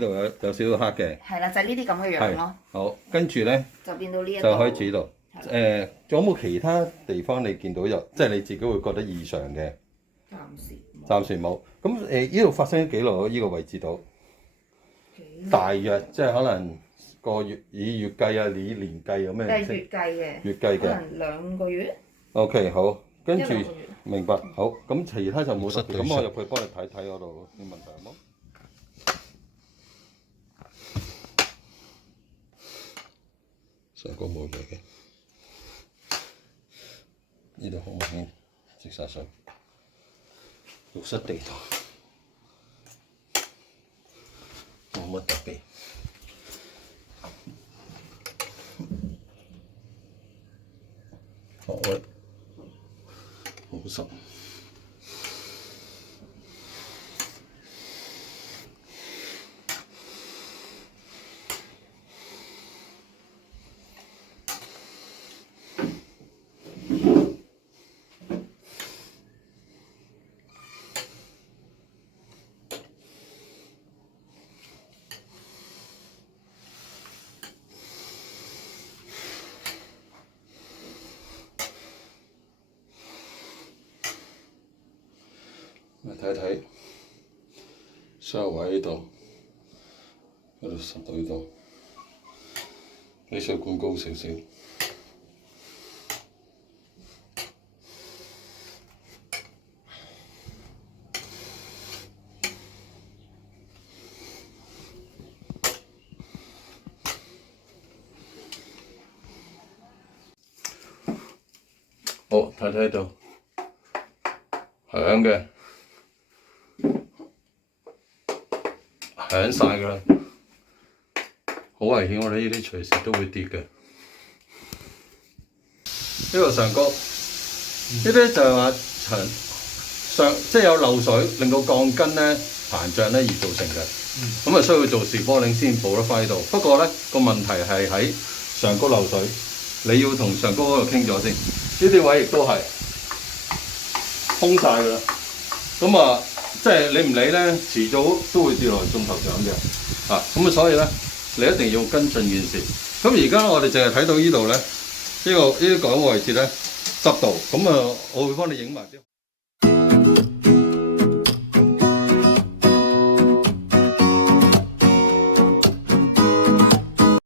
度有少少黑嘅。係啦，就係呢啲咁嘅樣咯。好，跟住咧就變到呢一就開始呢度。係仲有冇其他地方你見到有，即係你自己會覺得異常嘅？暫時冇。咁呢度發生咗幾耐？呢個位置度？大約即係可能個月以月計啊，以年計有咩？係月計嘅。月計嘅。可能2個月。OK， 好，跟住1-2個月明白。好，咁其他就冇特別。對咁我入去幫你睇睇嗰度啲問題好冇？上高冇嘢嘅，呢度好明顯積晒水。浴室地圖冇乜特別。學位好濕。睇睇shower位呢度，嗰度濕到呢度，啲水管高少少。好，睇睇度，響嘅。響晒㗎啦，好危險！我哋呢啲隨時都會跌嘅。呢個上高，呢啲就係話即係有漏水，令到鋼筋咧膨脹咧而造成嘅。咁啊需要做視波領先補得翻呢度。不過咧個問題係喺上高漏水，你要同上高嗰度傾咗先。呢啲位亦都係空晒㗎啦。咁啊〜即係你唔理咧，遲早都會跌落嚟中頭獎嘅，咁啊所以咧，你一定要跟進件事。咁而家我哋淨係睇到呢度咧，呢啲講嘅位置咧濕度，咁啊我會幫你影埋啲。